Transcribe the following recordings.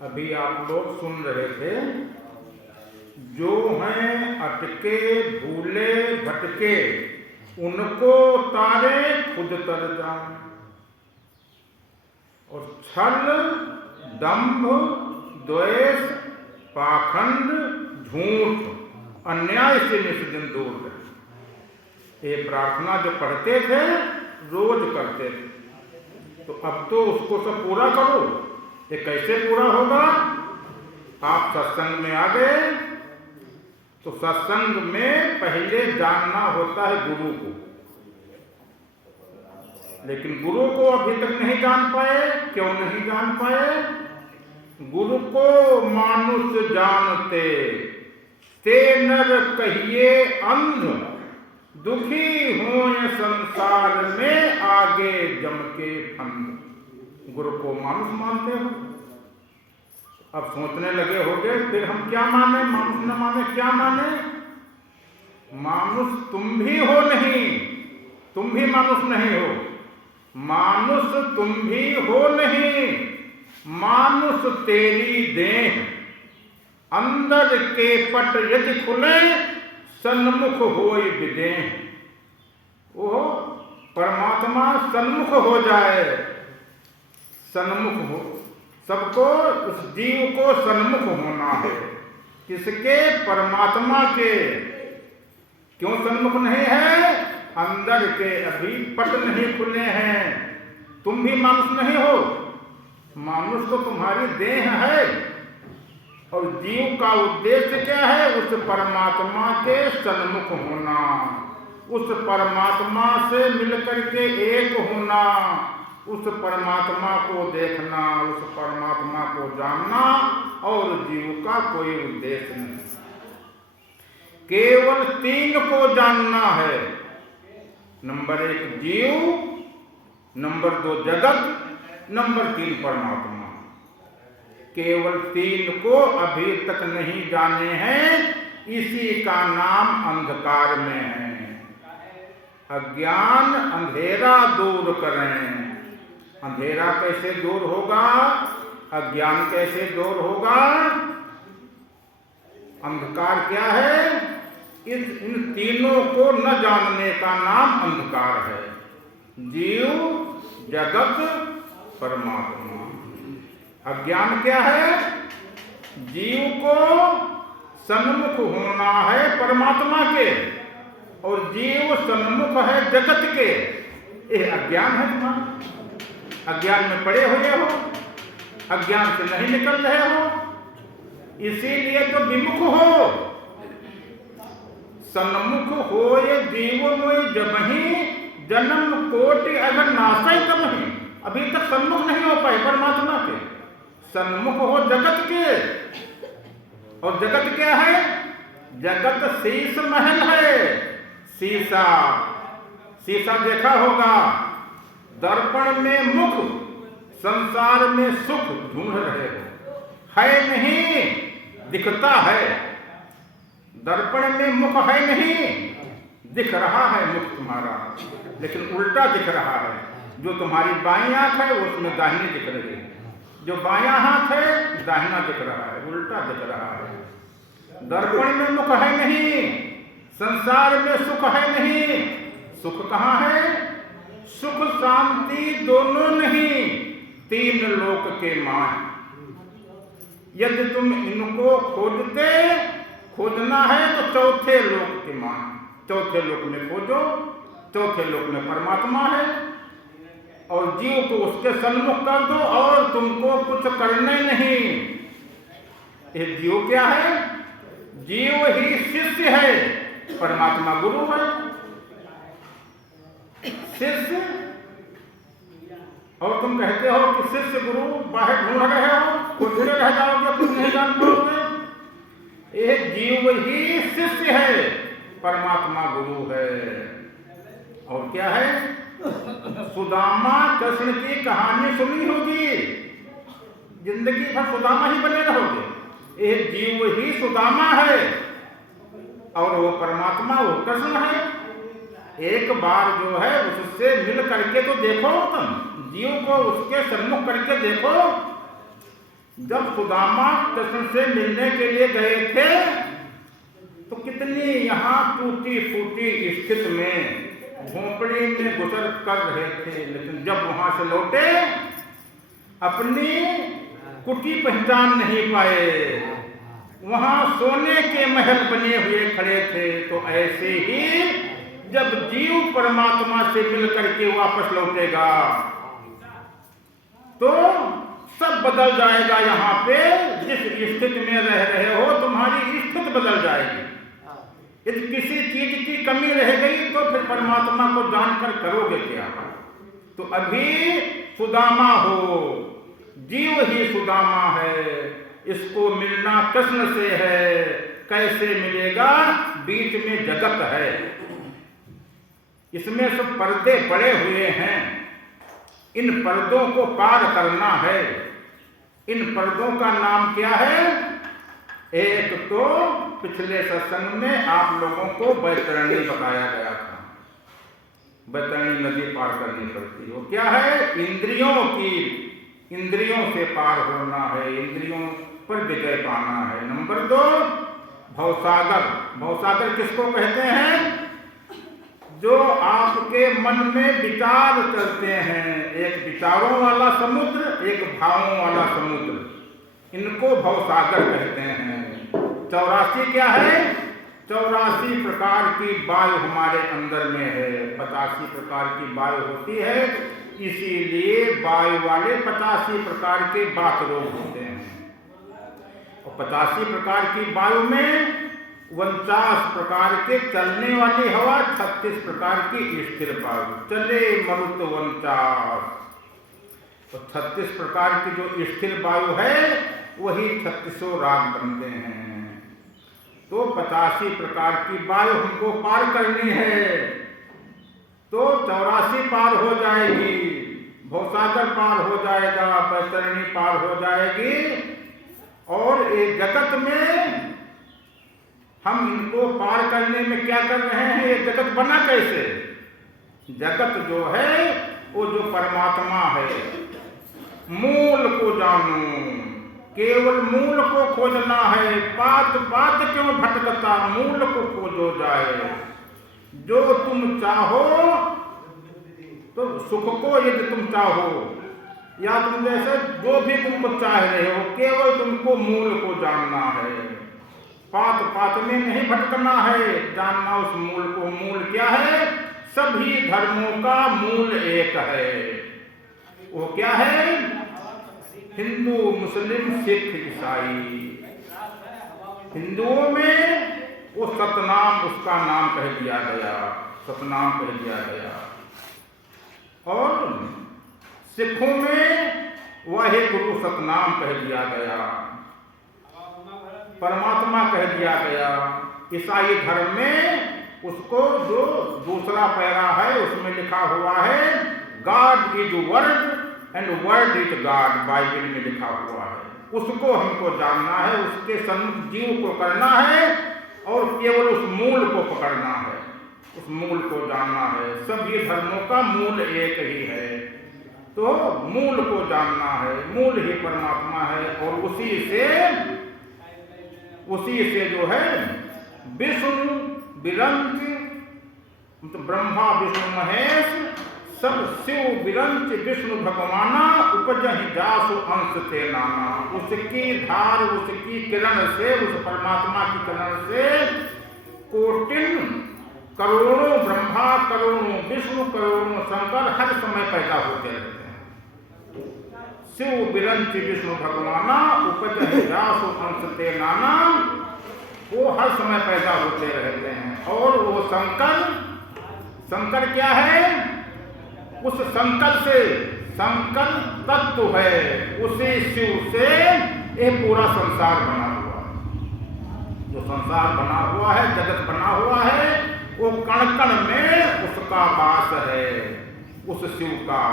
अभी आप लोग सुन रहे थे, जो हैं अटके भूले भटके उनको तारे खुद तर जान। और छल दंभ द्वेष पाखंड झूठ अन्याय से निष्दिन दूर रहे। ये प्रार्थना जो पढ़ते थे रोज करते थे, तो अब तो उसको सब पूरा करो। ये कैसे पूरा होगा? आप सत्संग में आ गए तो सत्संग में पहले जानना होता है गुरु को, लेकिन गुरु को अभी तक नहीं जान पाए। क्यों नहीं जान पाए? गुरु को मानुष जानते ते नर कहिए अंध, दुखी हों संसार में आगे जम के फंद। गुरु को मानुष मानते हो, अब सोचने लगे होगे फिर हम क्या माने, मानुष न माने क्या माने? मानुष तुम भी हो नहीं, तुम भी मानुष नहीं हो। मानुष तुम भी हो नहीं, मानुष तेरी देह। अंदर के पट यदि खुले सन्मुख होय विदेह। वो परमात्मा सन्मुख हो जाए, सन्मुख हो, सबको उस जीव को सन्मुख होना है। किसके? परमात्मा के। क्यों सन्मुख नहीं है? अंदर के अभी पट नहीं खुले हैं। तुम भी मानुष नहीं हो, मानुष तो तुम्हारी देह है। और जीव का उद्देश्य क्या है? उस परमात्मा के सन्मुख होना, उस परमात्मा से मिलकर के एक होना, उस परमात्मा को देखना, उस परमात्मा को जानना, और जीव का कोई उद्देश्य नहीं। केवल तीन को जानना है। नंबर 1 जीव, नंबर 2 जगत, नंबर 3 परमात्मा। केवल 3 को अभी तक नहीं जाने हैं, इसी का नाम अंधकार में है। अज्ञान अंधेरा दूर करें। अंधेरा कैसे दूर होगा? अज्ञान कैसे दूर होगा? अंधकार क्या है? इन तीनों को न जानने का नाम अंधकार है। जीव, जगत, परमात्मा। अज्ञान क्या है? जीव को सन्मुख होना है परमात्मा के, और जीव सन्मुख है जगत के। ये अज्ञान है तुम्हारा। अज्ञान में पड़े हुए हो, अज्ञान से नहीं निकल रहे हो, इसीलिए तो विमुख हो। सन्मुख होय जीव मोय जबहि, जन्म कोटि अगर नासै तबहि। अभी तक सन्मुख नहीं हो पाए परमात्मा के, सन्मुख हो जगत के। और जगत क्या है? जगत शीश महल है। शीशा, शीशा देखा होगा, दर्पण में मुख, संसार में सुख ढूंढ रहे हो, है नहीं, दिखता है। दर्पण में मुख है नहीं, दिख रहा है मुख तुम्हारा, लेकिन उल्टा दिख रहा है। जो तुम्हारी बाईं आंख है उसमें दाहिनी दिख रही है, जो बायां हाथ है दाहिना दिख रहा है, उल्टा दिख रहा है। दर्पण में मुख है नहीं, संसार में सुख है नहीं। सुख कहाँ है? सुख शांति दोनों नहीं, 3 लोक के मान। यदि तुम इनको खोजना है तो चौथे लोक के मान। चौथे लोक में खोजो, चौथे लोक में परमात्मा है, और जीव को उसके सन्मुख कर दो और तुमको कुछ करने नहीं। ये जीव क्या है? जीव ही शिष्य है, परमात्मा गुरु है। शिष्य, और तुम कहते हो कि शिष्य गुरु बाहर ढूंढ रहे हो, कुछ रह जाओगे, कुछ नहीं जान पाओगे। एक जीव ही शिष्य है, परमात्मा गुरु है। और क्या है? सुदामा कृष्ण की कहानी सुनी होगी, जिंदगी भर सुदामा ही बने रहोगे। एक जीव ही सुदामा है, और वो परमात्मा, वो कृष्ण है। एक बार जो है उससे मिल करके तो देखो, तुम जीव को उसके सन्मुख करके देखो। जब सुदामा कृष्ण से मिलने के लिए गए थे तो कितनी यहाँ टूटी फूटी स्थिति में झोंपड़ी में गुजर कर रहे थे, लेकिन जब वहां से लौटे अपनी कुटी पहचान नहीं पाए। वहां सोने के महल बने हुए खड़े थे। तो ऐसे ही जब जीव परमात्मा से मिलकर के वापस लौटेगा तो सब बदल जाएगा। यहाँ पे जिस स्थिति में रह रहे हो तुम्हारी स्थिति बदल जाएगी। यदि किसी चीज की कमी रह गई तो फिर परमात्मा को जानकर करोगे क्या? तो अभी सुदामा हो, जीव ही सुदामा है, इसको मिलना कृष्ण से है। कैसे मिलेगा? बीच में जगत है, इसमें सब पर्दे पड़े हुए हैं, इन पर्दों को पार करना है। इन पर्दों का नाम क्या है? एक तो पिछले सत्संग में आप लोगों को बैतरणी बताया गया था। बैतरणी नदी पार करनी पड़ती है। वो क्या है? इंद्रियों से पार होना है, इंद्रियों पर विजय पाना है। नंबर 2 भवसागर। भवसागर किसको कहते हैं? जो आपके मन में विचार चलते हैं, एक विचारों वाला समुद्र, एक भावों वाला समुद्र, इनको भवसागर कहते हैं। 84 क्या है? 84 प्रकार की वायु हमारे अंदर में है। 85 प्रकार की वायु होती है, इसीलिए वायु वाले 85 प्रकार के बात रोग होते हैं। और 85 प्रकार की वायु में 49 प्रकार के चलने वाली हवा, 36 प्रकार की स्थिर वायु। चले मरुत 49। तो 36 प्रकार की जो स्थिर वायु है वही 36 राग बनते हैं। तो 85 प्रकार की वायु हमको पार करनी है। तो 84 पार हो जाएगी, भवसागर पार हो जाएगा, बैतरणी पार हो जाएगी। और एक जगत में हम इनको पार करने में क्या कर रहे हैं? ये जगत बना कैसे? जगत जो है वो जो परमात्मा है, मूल को जानो, केवल मूल को खोजना है। पात पात क्यों भटकता, मूल को खोजो जाए। जो तुम चाहो तो सुख को यदि तुम चाहो या तुम जैसे जो भी तुमको चाह रहे हो, केवल तुमको मूल को जानना है। पात पात में नहीं भटकना है, जानना उस मूल को। मूल क्या है? सभी धर्मों का मूल एक है। वो क्या है? हिंदू, मुस्लिम, सिख, ईसाई। हिंदुओं में वो सतनाम, उसका नाम कह दिया गया, सतनाम कह दिया गया। और सिखों में वाहेगुरु सतनाम कह दिया गया, परमात्मा कह दिया गया। ईसाई धर्म में उसको जो दूसरा पैरा है उसमें लिखा हुआ है God is word and word is God, Bible में लिखा हुआ है। उसको हमको जानना है, उसके सम्मुख जीव को करना है और केवल उस मूल को पकड़ना है, उस मूल को जानना है। सभी धर्मों का मूल एक ही है, तो मूल को जानना है। मूल ही परमात्मा है और उसी से जो है विष्णु विरंच, मतलब ब्रह्मा विष्णु महेश सब शिव विरंच विष्णु भगवाना उपजहि जासु अंश ते नाना। उसकी धार, उसकी किरण से, उस परमात्मा की किरण से कोटिन करोड़ों ब्रह्मा, करोड़ों विष्णु, करोड़ों शंकर हर समय पैदा होते रहते हैं। शिव विरंच विष्णु भगवाना उपजहि जासु अंश ते नाना, वो हर समय पैदा होते रहते हैं। और वो शंकर क्या है? उस शंकर से, शंकर तत्व है, उसी शिव से ये पूरा संसार बना हुआ है। जो संसार बना हुआ है, जगत बना हुआ है, वो कण कण में उसका वास है, उस शिव का।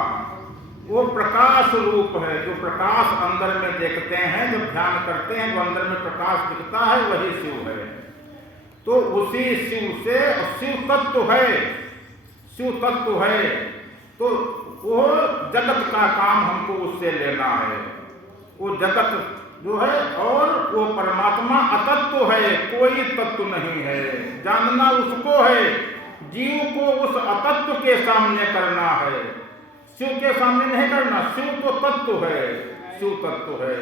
वो प्रकाश रूप है, जो प्रकाश अंदर में देखते हैं, जब ध्यान करते हैं जो अंदर में प्रकाश दिखता है वही शिव है। तो उसी शिव से, शिव तत्व है, शिव तत्व है, तो वो जगत का काम हमको उससे लेना है। वो जगत जो है और वो परमात्मा अतत्व है, कोई तत्व नहीं है। जानना उसको है, जीव को उस अतत्व के सामने करना है, शिव के सामने नहीं करना। शिव तो तत्व है, शिव तत्व है।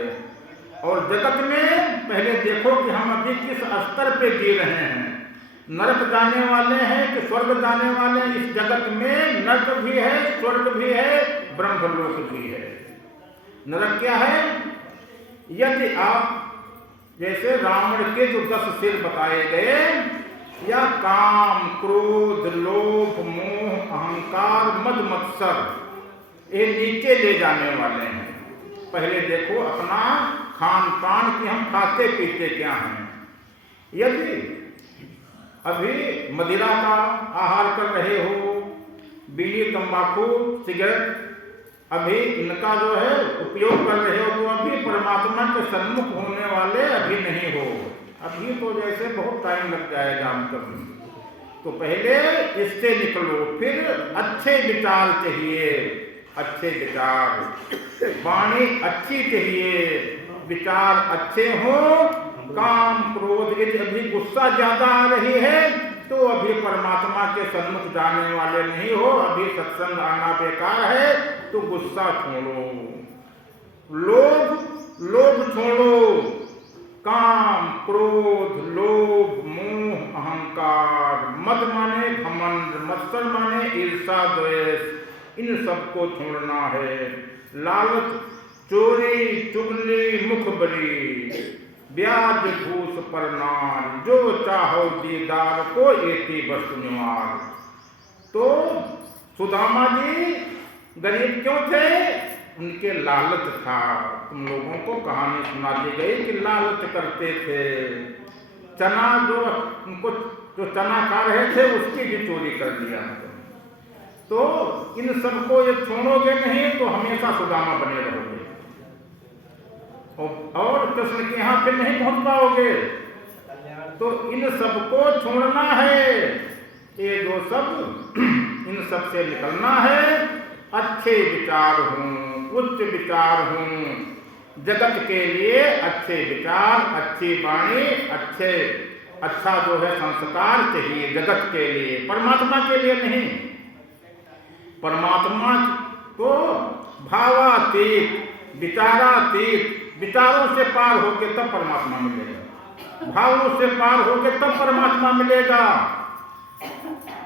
और जगत में पहले देखो कि हम अभी किस स्तर पे जी रहे हैं। नरक जाने वाले हैं कि स्वर्ग जाने वाले हैं। इस जगत में नरक भी है, स्वर्ग भी है, ब्रह्मलोक भी है। नरक क्या है? यदि आप जैसे रावण के जो 10 सिर बताए गए, या काम, क्रोध, लोभ, मोह, अहंकार, मद मत्सर, ये नीचे ले जाने वाले हैं। पहले देखो अपना खान पान कि हम खाते पीते क्या हैं। यदि अभी मदिरा का आहार कर रहे हो, बीड़ी, तंबाकू, सिगरेट, अभी इनका जो है उपयोग कर रहे हो, तो अभी परमात्मा के सन्मुख होने वाले अभी नहीं हो। अभी तो जैसे बहुत टाइम लग जाएगा हमको। तो पहले इससे निकलो, फिर अच्छे विचार चाहिए, अच्छे विचार, वाणी अच्छी चाहिए, विचार अच्छे हो। काम, क्रोध, यदि अभी गुस्सा ज्यादा आ रही है तो अभी परमात्मा के सन्मुख जाने वाले नहीं हो, अभी सत्संग आना बेकार है, तो गुस्सा छोड़ो। लोभ छोड़ो, काम, क्रोध, लोभ, मोह, अहंकार, मद माने घमंड, मत्सर माने ईर्षा, द्वेष, इन सबको छोड़ना है। लालच, चोरी, चुगली, मुखबरी, ब्याज घूस परनार, जो चाहो दीदार को एती वस्तु निवार। तो सुदामा जी गरीब क्यों थे? उनके लालच था। तुम लोगों को कहानी सुना दी गई कि लालच करते थे। चना जो उनको जो चना खा रहे थे उसकी भी चोरी कर दिया। तो इन सबको ये छोड़ोगे नहीं तो हमेशा सुदामा बने रहोगे और कृष्ण के यहाँ फिर नहीं पहुंच पाओगे। तो इन सबको छोड़ना है, ये जो सब इन सब से निकलना है। अच्छे विचार हों, उच्च विचार हों, जगत के लिए अच्छे विचार, अच्छी वाणी, अच्छा जो है संस्कार चाहिए जगत के लिए, परमात्मा के लिए नहीं। परमात्मा को भावातीत, विचारातीत, विचारों से पार होके तब परमात्मा मिलेगा, भावों से पार होके तब परमात्मा मिलेगा।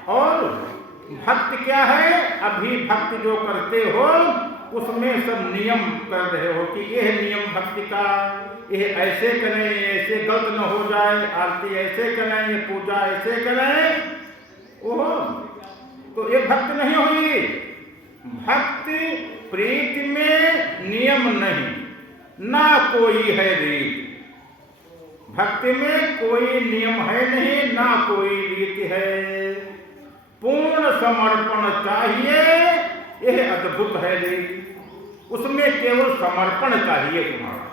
और भक्त क्या है? अभी भक्ति जो करते हो उसमें सब नियम कर रहे हो कि यह नियम भक्ति का, ये ऐसे करें, ऐसे गलत न हो जाए, आरती ऐसे करें, ये पूजा ऐसे करें। ओह, तो ये भक्ति नहीं हुई। भक्ति प्रीति में नियम नहीं, ना कोई है रीत। भक्ति में कोई नियम है नहीं, ना कोई रीति है। पूर्ण समर्पण चाहिए, यह अद्भुत है रीत। उसमें केवल समर्पण चाहिए तुम्हारा।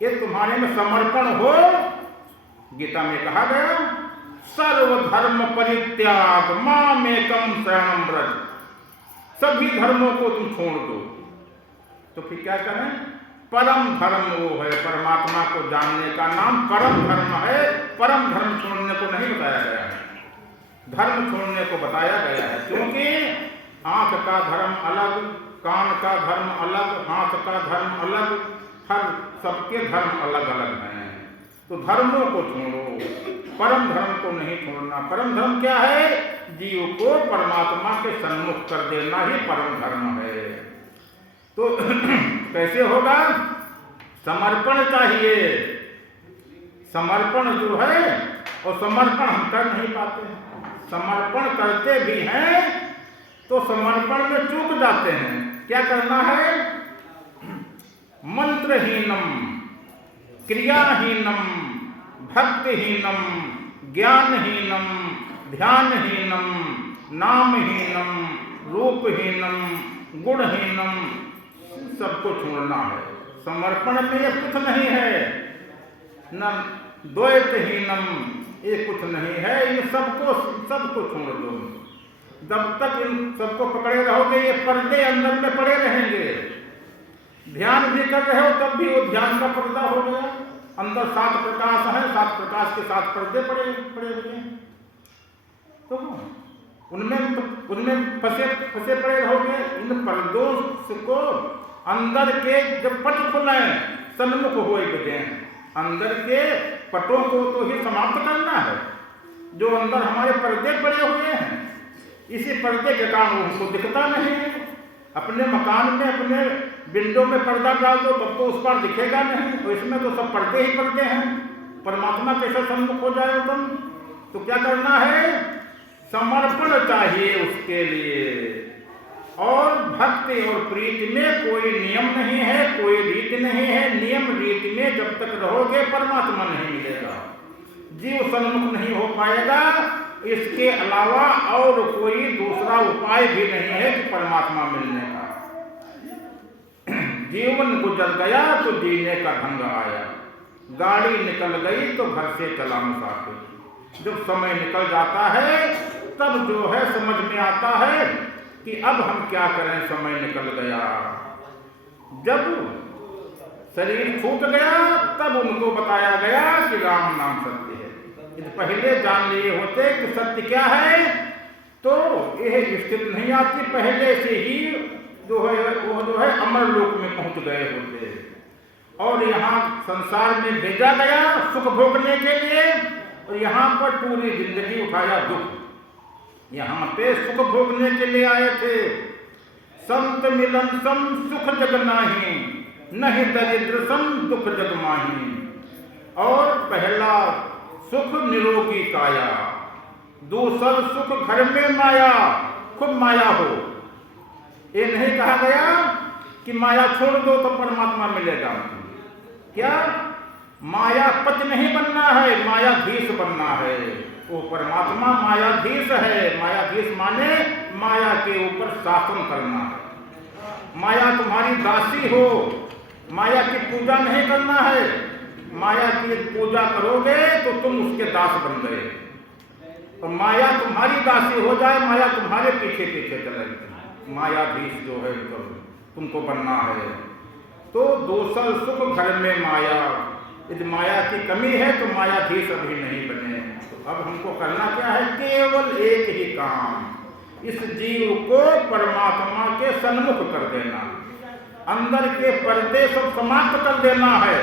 ये तुम्हारे में समर्पण हो। गीता में कहा गया, सर्वधर्म परित्याग मामेकं शरणं व्रज। सभी धर्मों को तुम छोड़ दो। तो फिर क्या करें? परम धर्म वो है, परमात्मा को जानने का नाम परम धर्म है। परम धर्म छोड़ने को नहीं बताया गया है, धर्म छोड़ने को बताया गया है। क्योंकि आंख का धर्म अलग, कान का धर्म अलग, हाथ का धर्म अलग, हर सबके धर्म अलग अलग हैं। तो धर्मों को छोड़ो, परम धर्म को नहीं छोड़ना। परम धर्म क्या है? जीव को परमात्मा के सन्मुख कर देना ही परम धर्म है। तो कैसे होगा? समर्पण चाहिए। समर्पण जो है, और समर्पण हम कर नहीं पाते हैं। समर्पण करते भी हैं तो समर्पण में चूक जाते हैं। क्या करना है? मंत्रहीनम, क्रियाहीनम, भक्तिहीनम, ज्ञानहीनम, ध्यानहीनम, नामहीनम, रूपहीनम, गुणहीनम, सबको छोड़ना है। समर्पण में ये कुछ नहीं है। न द्वैतहीनम, ये कुछ नहीं है। इन सबको छोड़ दो। जब तक इन सबको पकड़े रहोगे ये पर्दे अंदर में पड़े रहेंगे। ध्यान भी कर रहे हो तब भी वो ध्यान का पर्दा हो गया। अंदर 7 प्रकाश हैं, 7 प्रकाश के 7 पर्दे पड़े हुए हैं, तो उनमें फंसे पड़े रहोगे। इन पर्दों को अंदर के जब पट खुले सन्मुख हुए बजे, अंदर के पटों को तो ही समाप्त करना है। जो अंदर हमारे पर्दे पड़े हुए हैं, इसी पर्दे के कारण उनको दिखता नहीं है। अपने मकान में, अपने विंडो में पर्दा डाल दो तब तो उस पर दिखेगा नहीं, तो इसमें तो सब पर्दे ही पर्दे हैं। परमात्मा कैसे सम्मुख हो जाए तुम? तो क्या करना है? समर्पण चाहिए उसके लिए। और भक्ति और प्रीति में कोई नियम नहीं है, कोई रीति नहीं है। नियम रीति में जब तक रहोगे परमात्मा नहीं मिलेगा, जीव सन्मुख नहीं हो पाएगा। इसके अलावा और कोई दूसरा उपाय भी नहीं है कि परमात्मा मिलने का। जीवन गुजर गया तो जीने का ढंग आया, गाड़ी निकल गई तो घर से चला मुसाफिर। जब समय निकल जाता है तब जो है समझ में आता है कि अब हम क्या करें, समय निकल गया। जब शरीर छूट गया तब उनको बताया गया कि राम नाम सत्य है। यदि पहले जान लिए होते कि सत्य क्या है तो यह स्थिति नहीं आती, पहले से ही जो है अमर लोक में पहुंच गए होते। और यहाँ संसार में भेजा गया सुख भोगने के लिए, और यहाँ पर पूरी जिंदगी उठाया दुख। यहाँ पे सुख भोगने के लिए आए थे। संत मिलन सम सुख जग नाही, नहीं दरिद्र सम दुख जग माही। और पहला सुख निरोगी काया, दूसर सुख घर में माया, खूब माया हो। ये नहीं कहा गया कि माया छोड़ दो तो परमात्मा मिलेगा। क्या माया पति नहीं बनना है, मायाधीश बनना है। वो परमात्मा मायाधीश है। मायाधीश माने माया के ऊपर शासन करना है। माया तुम्हारी दासी हो, माया की पूजा नहीं करना है। माया की पूजा करोगे तो तुम उसके दास बन गए, और माया तुम्हारी दासी हो जाए, माया तुम्हारे पीछे पीछे चलेगी। मायाधीश जो है तुमको बनना है। तो दूसर सुख घर में माया, यदि माया की कमी है तो मायाधीश अभी नहीं बने। तो अब हमको करना क्या है? केवल एक ही काम, इस जीव को परमात्मा के सन्मुख कर देना, अंदर के पर्दे सब समाप्त कर देना है।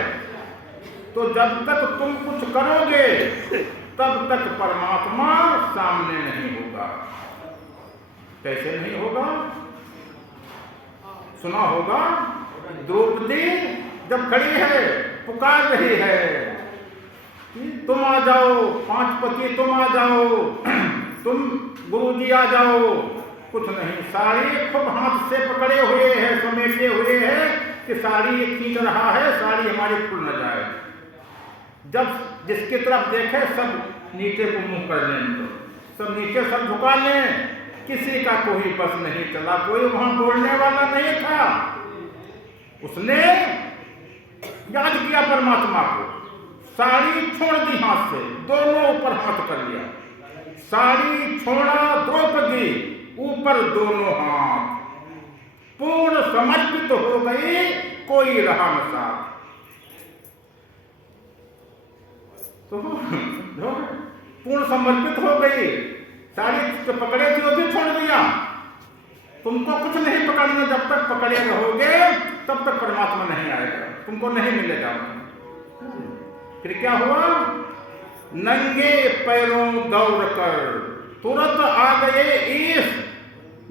तो जब तक तुम कुछ करोगे तब तक परमात्मा सामने नहीं होगा। कैसे नहीं होगा? सुना होगा, द्रौपदी जब खड़ी है पुकार रही है कि तुम आ जाओ, 5 पति तुम आ जाओ, तुम गुरुजी आ जाओ। कुछ नहीं, साड़ी खूब हाथ से पकड़े हुए हैं, समेटे हुए हैं कि साड़ी खींच रहा है, साड़ी हमारी खुल न जाए। जब जिसकी तरफ देखे सब नीचे को मुंह कर लें, तो सब नीचे सर झुका लें। किसी का कोई बस नहीं चला, कोई वहां बोलने वाला नहीं था। उसने याद किया परमात्मा को, साड़ी छोड़ दी हाथ से, दोनों ऊपर हाथ कर लिया। साड़ी छोड़ा द्रौपदी, ऊपर दोनों हाथ, पूर्ण समर्पित हो गई, कोई रहा न साथ। तो पूर्ण समर्पित हो गई। साड़ी जो पकड़े थी वो भी छोड़ दिया। तुमको कुछ नहीं पकड़ना, जब तक पकड़े रहोगे तब तक परमात्मा नहीं आएगा, तुमको नहीं मिलेगा। फिर क्या हुआ? नंगे पैरों दौड़ कर तुरंत आ गए ईश,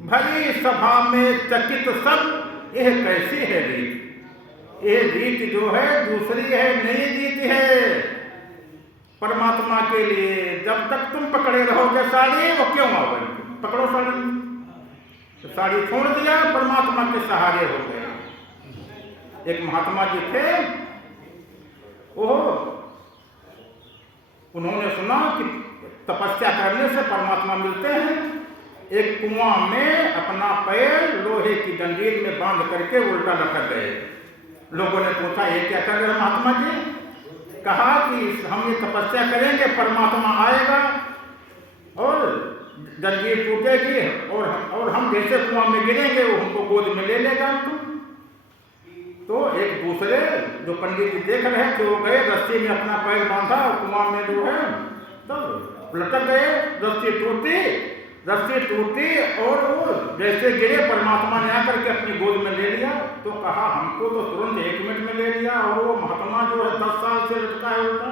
भरी सभा में चकित सब। यह कैसी है रीत? यह रीत जो है दूसरी है, नई रीत है परमात्मा के लिए। जब तक तुम पकड़े रहोगे साड़ी, वो क्यों आओगे? पकड़ो साड़ी, तो साड़ी छोड़ दिया, परमात्मा के सहारे हो गए। एक महात्मा जी थे, वो उन्होंने सुना कि तपस्या करने से परमात्मा मिलते हैं। एक कुआं में अपना पैर लोहे की जंजीर में बांध करके उल्टा लटक गए। लोगों ने पूछा ये क्या कर रहे महात्मा जी? कहा कि हम ये तपस्या करेंगे, परमात्मा आएगा और जंजीर टूटेगी और हम जैसे कुआं में गिरेंगे वो हमको गोद में ले लेगा। तो एक दूसरे जो पंडित जी देख रहे थे वो गए, रस्सी में अपना पैर बांधा और कुआं में जो है तब लटक गए। रस्सी टूटी और वो जैसे गिरे, परमात्मा ने आकर के अपनी गोद में ले लिया। तो कहा हमको तो तुरंत 1 मिनट में ले लिया, और वो महात्मा जो है 10 साल से लटका है उल्टा,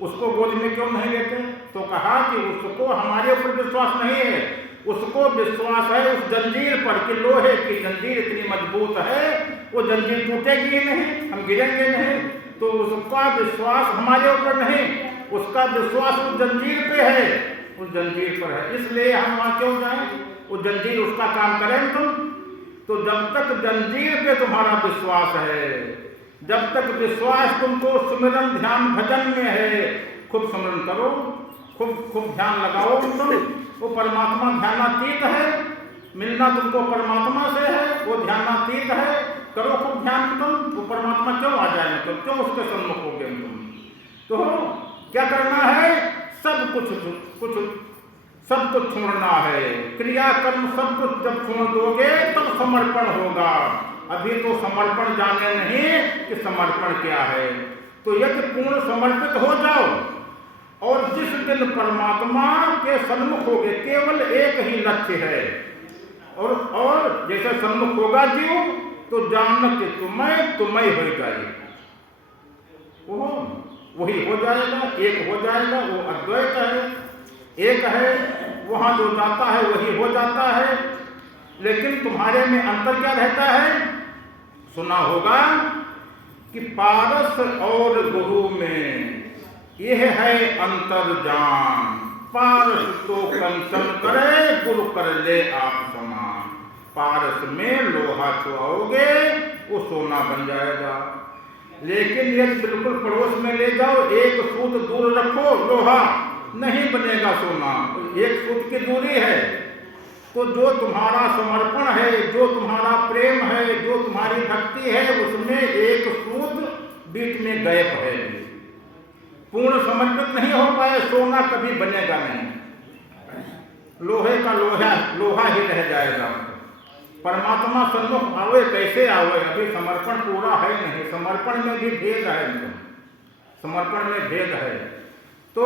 उसको गोद में क्यों नहीं लेते? तो कहा कि उसको हमारे ऊपर विश्वास नहीं है, उसको विश्वास है उस जंजीर पर कि लोहे की जंजीर इतनी मजबूत है, वो जंजीर टूटेगी नहीं, हम गिरेंगे नहीं। तो उसका विश्वास हमारे ऊपर नहीं, उसका विश्वास उस जंजीर पे है, उस जंजीर पर है, इसलिए हम वहां क्यों जाएं? वो जंजीर उसका काम करें तुम। तो जब तक जंजीर पे तुम्हारा विश्वास है, जब तक विश्वास तुमको सुमिरन ध्यान भजन में है, खूब सुमिरन करो, खूब ध्यान लगाओ तुम। वो परमात्मा ध्यानातीत है, मिलना तुमको परमात्मा से है, वो ध्यानातीत है, करो खूब ध्यान तुम। वो परमात्मा क्यों आ जाए तुम, क्यों उसके सम्मुख हो गए तुम? तो क्या करना है? सब कुछ छोड़ना है, क्रियाकर्म सब कुछ जब छोड़ दोगे तब समर्पण होगा। अभी तो समर्पण जाने नहीं कि समर्पण क्या है। तो यदि पूर्ण समर्पित हो जाओ और जिस दिन परमात्मा के सन्मुख हो गए, केवल एक ही लक्ष्य है, और जैसे सन्मुख होगा जीव तो जानना कि तुम्हें हो जाए, वो वही हो जाएगा, एक हो जाएगा। वो अद्वैत है, एक है, वहां जो जाता है वही हो जाता है। लेकिन तुम्हारे में अंतर क्या रहता है? सुना होगा कि पारस और गुरु में यह है अंतर जान, पारस तो कंचन करे, गुरु कर ले आप समान। पारस में लोहा छुआओगे वो सोना बन जाएगा, लेकिन यदि बिल्कुल पड़ोस में ले जाओ, एक सूत दूर रखो, लोहा नहीं बनेगा सोना, एक सूत की दूरी है। तो जो तुम्हारा समर्पण है, जो तुम्हारा प्रेम है, जो तुम्हारी भक्ति है, उसमें एक सूत बीच में गैप है। पूर्ण समर्पित नहीं हो पाए, सोना कभी बनेगा नहीं, लोहे का लोहा ही रह जाएगा। परमात्मा सन्मुख आवे कैसे आवे? अभी समर्पण पूरा है नहीं, समर्पण में भी भेद है, समर्पण में भेद है। तो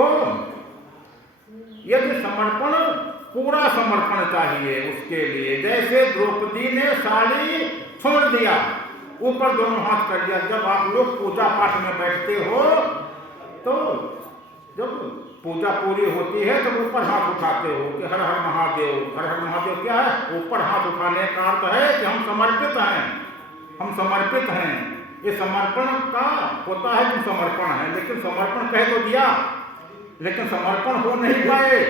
यदि समर्पण, पूरा समर्पण चाहिए उसके लिए, जैसे द्रौपदी ने साड़ी छोड़ दिया, ऊपर दोनों हाथ कर दिया। जब आप लोग पूजा पाठ में बैठते हो तो जब पूजा पूरी होती है तो ऊपर हाथ उठाते हो कि हर हर महादेव। हर हर महादेव क्या है? ऊपर हाथ उठाने का अर्थ है कि हम समर्पित हैं, हम समर्पित हैं। ये समर्पण का होता है कि समर्पण है, लेकिन समर्पण कह तो दिया, लेकिन समर्पण हो नहीं पाए।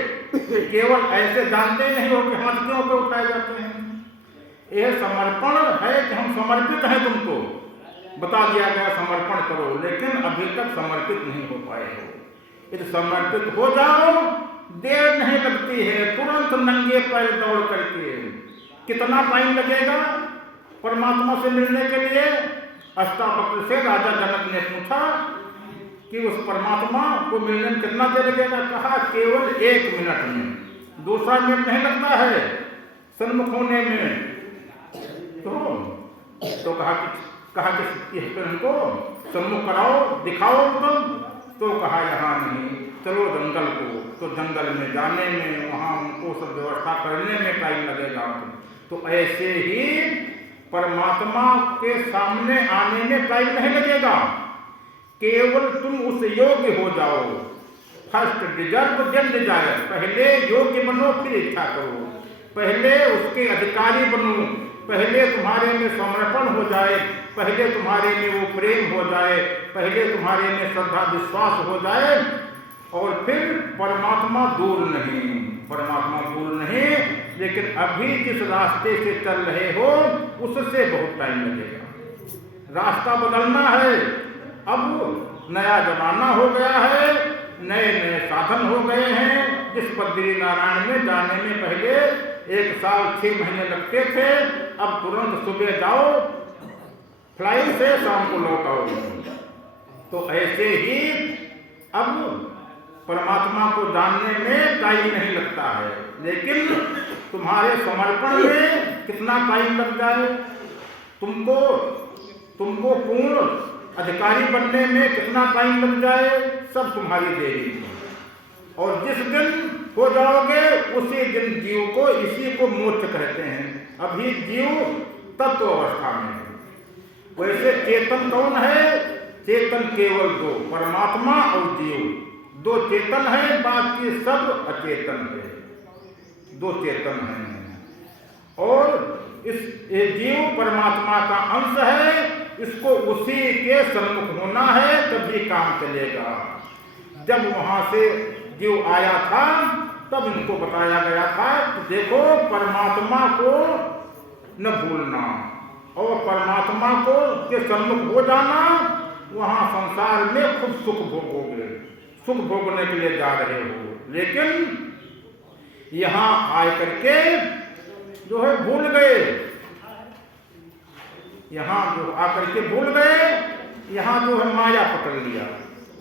केवल ऐसे जानते नहीं हो कि हाथ क्यों पे उठाए जाते हैं। यह समर्पण है कि हम समर्पित हैं, तुमको बता दिया गया समर्पण करो, लेकिन अभी तक समर्पित नहीं हो पाए हो। यदि समर्पित हो जाओ, देर नहीं लगती है, तुरंत नंगे पैर दौड़ करके। कितना टाइम लगेगा परमात्मा से मिलने के लिए? अष्टावक्र से राजा जनक ने पूछा कि उस परमात्मा को मिलने में कितना देर लगेगा? कहा केवल 1 मिनट में, दूसरा मिनट नहीं लगता है सन्मुख होने में। तो कहा कि इनको सन्मुख कराओ, दिखाओ तुम। तो कहा यहाँ नहीं, चलो जंगल को। तो जंगल में जाने में, वहाँ उनको सब व्यवस्था करने में टाइम लगेगा। तो ऐसे ही परमात्मा के सामने आने में टाइम नहीं लगेगा, केवल तुम उस योग्य हो जाओ। फर्स्ट डिजर्व देन डिजायर, पहले योग्य बनो फिर इच्छा करो, पहले उसके अधिकारी बनो, पहले तुम्हारे में समर्पण हो जाए, पहले तुम्हारे में वो प्रेम हो जाए, पहले तुम्हारे में श्रद्धा विश्वास हो जाए, और फिर परमात्मा दूर नहीं, परमात्मा दूर नहीं। लेकिन अभी जिस रास्ते से चल रहे हो उससे बहुत टाइम लगेगा, रास्ता बदलना है। अब नया जमाना हो गया है, नए नए साधन हो गए हैं। जिस बद्री नारायण में जाने में पहले 1 साल 6 महीने लगते थे, अब तुरंत सुबह जाओ, फ्लाइट से शाम को लौट आओ। तो ऐसे ही अब परमात्मा को जानने में टाइम नहीं लगता है, लेकिन तुम्हारे समर्पण में कितना टाइम लग जाए। तुमको तुमको पूर्ण अधिकारी बनने में कितना टाइम लग जाए, सब तुम्हारी देरी है। और जिस दिन हो जाओगे उसी दिन जीव को, इसी को मोक्ष कहते हैं। अभी जीव तत्व अवस्था में है। वैसे चेतन कौन है? चेतन केवल दो, परमात्मा और जीव। दो चेतन है, बाकी सब अचेतन है। दो चेतन हैं और इस जीव परमात्मा का अंश है। इसको उसी के सम्मुख होना है, तभी काम चलेगा। जब वहां से जीव आया था तब इनको बताया गया था कि देखो परमात्मा को न भूलना और परमात्मा को के सम्मुख हो जाना। वहां संसार में खूब सुख भोगोगे, सुख भोगने के लिए जा रहे हो, लेकिन यहां आकर के जो है भूल गए। यहां जो आकर के भूल गए, यहां जो है माया पकड़ लिया,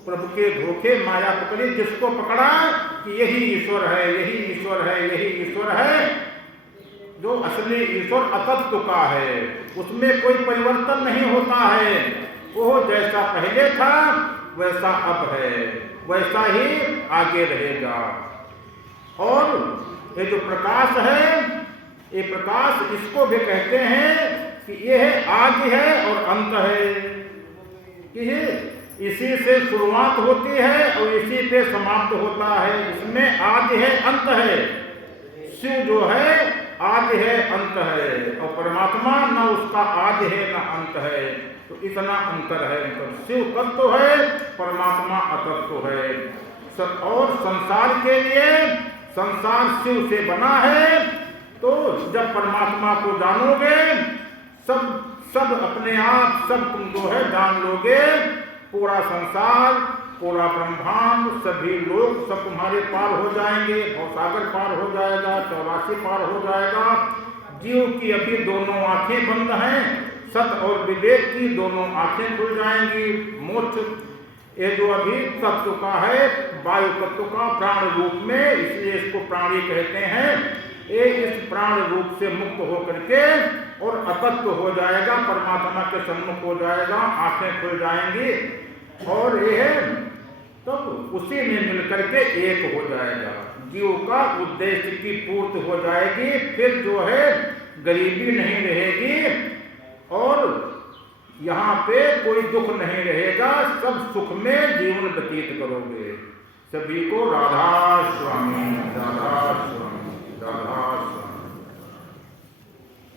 प्रभु के धोखे माया पकड़ी। जिसको पकड़ा कि यही ईश्वर है, यही ईश्वर है, यही ईश्वर है, जो असली ईश्वर अतत्व का है, उसमें कोई परिवर्तन नहीं होता है। वो जैसा पहले था वैसा अब है, वैसा ही आगे रहेगा। और ये जो प्रकाश है, ये प्रकाश इसको भी कहते हैं कि यह आदि है और अंत है। कि इसी से शुरुआत होती है और इसी पे समाप्त होता है। इसमें आदि है, अंत है। शिव जो है आदि है, अंत है, और परमात्मा न उसका आदि है न अंत है। तो इतना अंतर है। मतलब शिव तत्व है, परमात्मा अतत्व है। और संसार के लिए, संसार शिव से बना है। तो जब परमात्मा को जानोगे, सब अपने आप सब तुम जो है जान लोगे। पूरा संसार, पूरा ब्रह्मांड, सभी लोग सब तुम्हारे पार हो जाएंगे। भवसागर पार हो जाएगा, 84 पार हो जाएगा। जीव की अभी दोनों आंखें बंद हैं, सत और विवेक की दोनों आंखें खुल जाएंगी। मोक्ष ये जो अभी तत्व का है, वायु तत्व का प्राण रूप में, इसलिए इसको प्राणी कहते हैं। ये इस प्राण रूप से मुक्त होकर के और अतत्व हो जाएगा, परमात्मा के सम्मुख हो जाएगा, आंखें खुल जाएंगी और यह तब उसी में मिलकर के एक हो जाएगा। जीव का उद्देश्य की पूर्ति हो जाएगी। फिर जो है गरीबी नहीं रहेगी और यहाँ पे कोई दुख नहीं रहेगा। सब सुख में जीवन व्यतीत करोगे। सभी को राधा स्वामी, राधा स्वामी, राधा